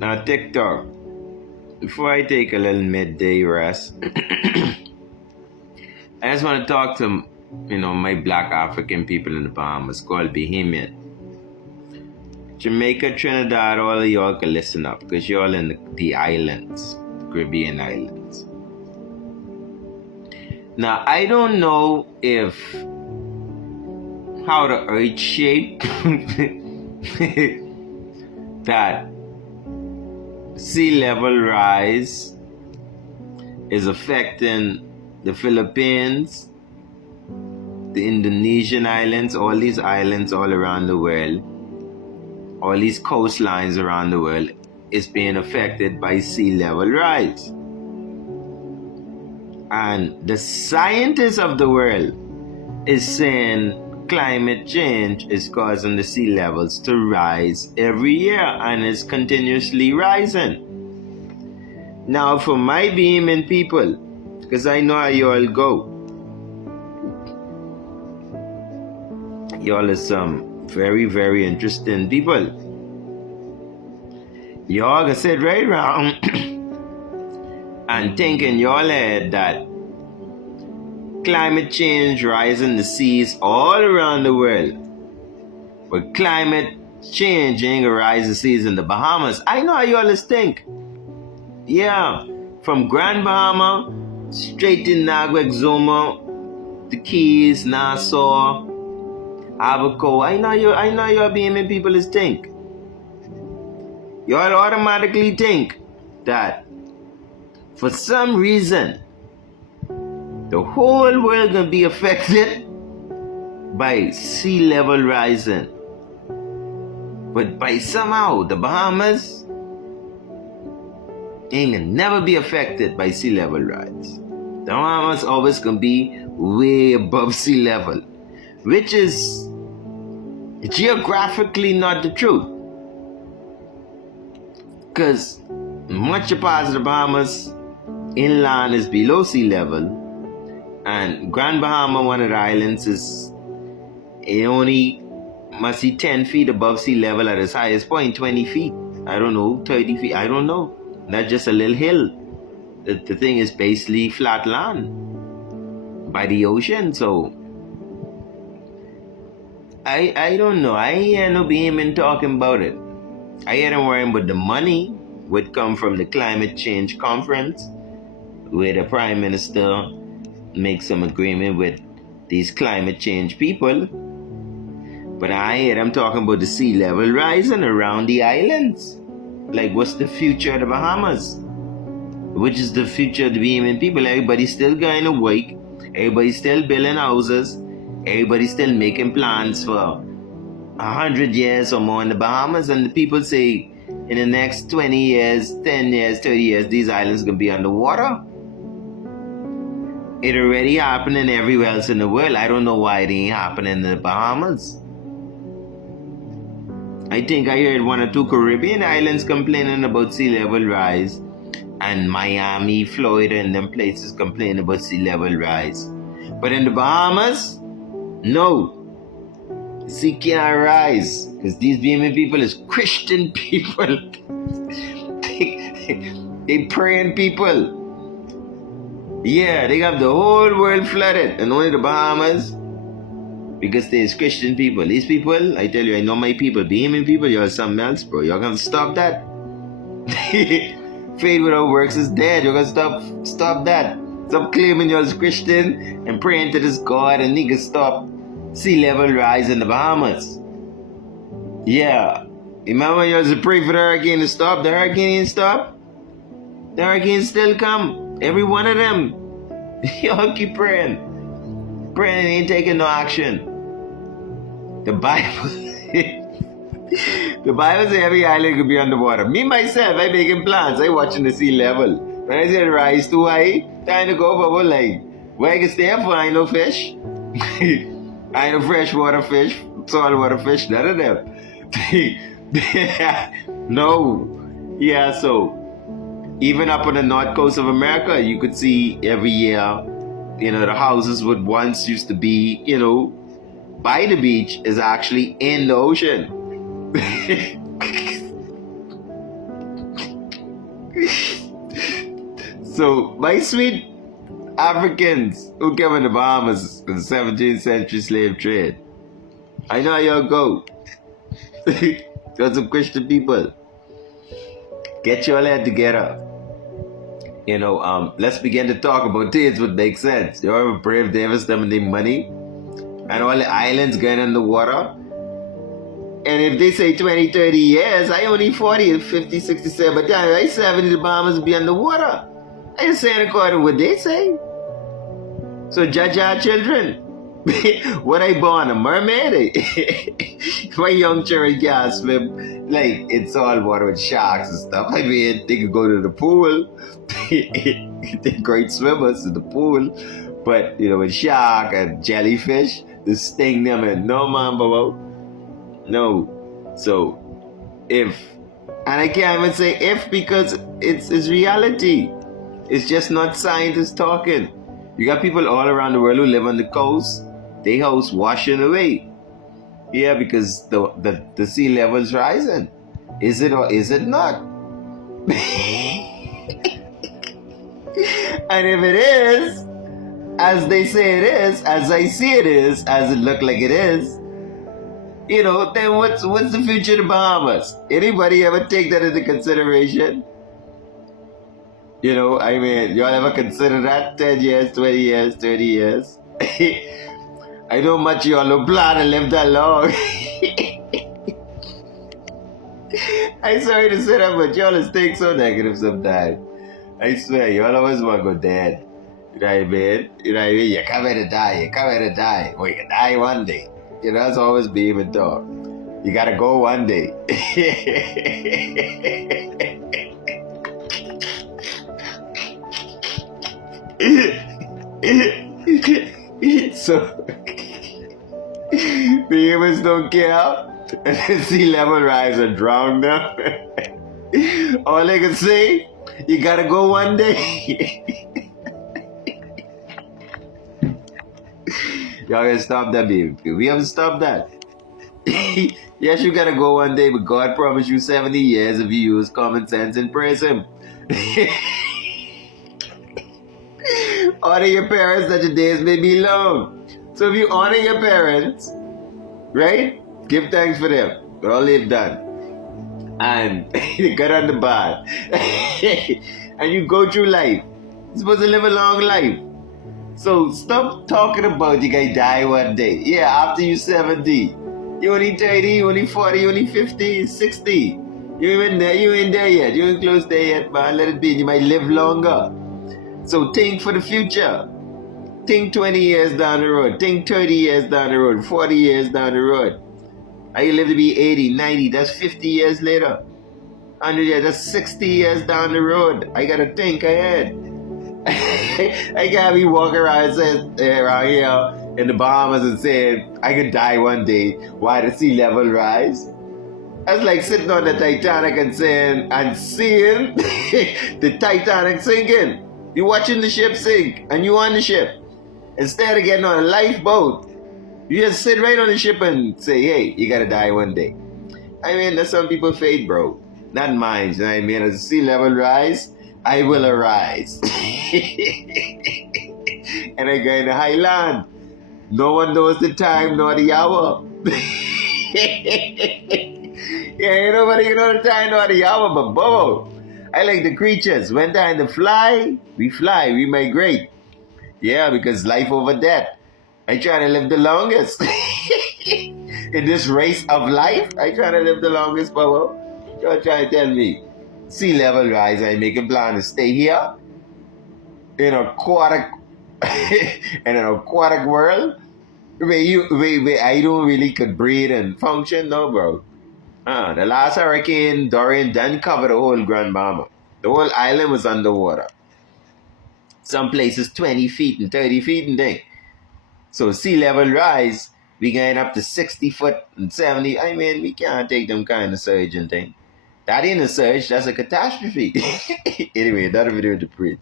Now, TikTok, before I take a little midday rest, I just want to talk to, my black African people in the Bahamas called Bahamian. Jamaica, Trinidad, all of y'all can listen up because y'all in the islands, the Caribbean islands. Now, I don't know how the earth shape that sea level rise is affecting the Philippines, the Indonesian islands, all these islands all around the world, all these coastlines around the world is being affected by sea level rise. And the scientists of the world is saying climate change is causing the sea levels to rise every year and is continuously rising. Now, for my Bahamian people, because I know how you all go, y'all are some very, very interesting people. Y'all can sit right around and think in your head that climate change rising the seas all around the world. But climate change ain't gonna rise the seas in the Bahamas. I know how you all think. Yeah, from Grand Bahama straight to Naguac, Zuma, the Keys, Nassau, Abaco. I know your Bahamian people is think. You all automatically think that for some reason the whole world gonna be affected by sea level rising. But by somehow the Bahamas ain't gonna never be affected by sea level rise. The Bahamas always gonna be way above sea level, which is geographically not the truth. Because much of parts of the Bahamas inland is below sea level, and Grand Bahama, one of the islands, it only must be 10 feet above sea level at its highest point, 20 feet. I don't know, 30 feet, I don't know. Not just a little hill. The thing is basically flat land by the ocean. So I don't know. I ain't hear no Bahamian talking about it. I hear them worrying about the money would come from the climate change conference, where the Prime Minister make some agreement with these climate change people. But I hear them talking about the sea level rising around the islands. Like, what's the future of the Bahamas? Which is the future of the Bahamian people? Everybody's still going to work. Everybody's still building houses. Everybody's still making plans for 100 years or more in the Bahamas. And the people say in the next 20 years, 10 years, 30 years, these islands are going to be underwater. It already happening everywhere else in the world. I don't know why it ain't happening in the Bahamas. I think I heard one or two Caribbean islands complaining about sea level rise, and Miami, Florida, and them places complaining about sea level rise. But in the Bahamas, no. The sea can't rise because these Bahamian people is Christian people. they praying people. Yeah, they got the whole world flooded, and only the Bahamas, because there's Christian people. These people, I tell you, I know my people, Bahamian people, y'all something else, bro. Y'all gonna stop that. Faith without works is dead. You're gonna stop that. Stop claiming you're Christian and praying to this God, and niggas stop sea level rise in the Bahamas. Yeah. Remember when you was to pray for the hurricane to stop? The hurricane didn't stop. The hurricane still come. Every one of them. Y'all keep praying. Praying ain't taking no action. The Bible the Bible says every island could be underwater. Me myself, I making plans. I watching the sea level. When I see it rise too high, time to go bubble like where I can stay for, I ain't no fish. I ain't no freshwater fish, saltwater fish, none of them. No. Yeah, so even up on the north coast of America, you could see every year, the houses would once used to be, by the beach is actually in the ocean. So my sweet Africans who came in the Bahamas in the 17th century slave trade, I know how y'all go. Got some Christian people. Get your head together. Let's begin to talk about things would make sense. You remember Brave Davis spending money and all the islands going underwater? And if they say 20, 30 years, I only 40, 50, 67, but then I 70, the Bahamas will be underwater. I ain't saying according to what they say. So judge our children. When I born a mermaid, my young children can't swim like it's all water with sharks and stuff. I mean, they could go to the pool. They're great swimmers in the pool, but with shark and jellyfish, they sting them and no man, bro. No. So and I can't even say if because it's reality. It's just not scientists talking. You got people all around the world who live on the coast. They house washing away. Yeah, because the sea level is rising. Is it or is it not? And if it is, as they say it is, as I see it is, as it look like it is, then what's the future of the Bahamas? Anybody ever take that into consideration? Y'all ever consider that? 10 years, 20 years, 30 years? I know much y'all don't plan to live that long. I'm sorry to say that, but y'all think so negative sometimes. I swear, y'all always want to go dead. You know what I mean? You come here to die. Well, you can die one day. That's always be even talk. You gotta go one day. So the humans don't care. And the sea level rise and drown them. All they can say, you gotta go one day. Y'all gotta stop that, baby. We haven't stopped that. Yes, you gotta go one day, but God promised you 70 years if you use common sense and praise Him. Honor your parents that your days may be long. So if you honor your parents, right? Give thanks for them. For all they've done. And you good on the bad. And you go through life. You're supposed to live a long life. So stop talking about you gonna die one day. Yeah, after you 70. You only 30, you only 40, you only 50, 60. You ain't there yet. You ain't close there yet, man. Let it be. You might live longer. So think for the future. Think 20 years down the road. Think 30 years down the road. 40 years down the road. Are you live to be 80, 90? That's 50 years later. 100 years, that's 60 years down the road. I gotta think ahead. I can't be walking around here in the Bahamas and saying I could die one day while the sea level rise. That's like sitting on the Titanic and seeing the Titanic sinking. You're watching the ship sink and you on the ship. Instead of getting on a lifeboat, you just sit right on the ship and say, hey, you gotta die one day. I mean, that's some people's fate, bro. Not mine. You know what I mean? As the sea level rise, I will arise. And I go in the highland. No one knows the time nor the hour. Yeah, ain't nobody can know the time nor the hour, but Bobo. I like the creatures. When time to fly, we migrate. Yeah, because life over death. I try to live the longest. In this race of life, I try to live the longest, Bobo. You're trying to tell me. Sea level rise, I make a plan to stay here in an aquatic world where I don't really could breathe and function, no, bro. The last hurricane Dorian done covered the whole Grand Bahama. The whole island was underwater. Some places 20 feet and 30 feet and thing. So sea level rise, we going up to 60 foot and 70. I mean, we can't take them kind of surge and thing. That ain't a surge, that's a catastrophe. Anyway, another video to print.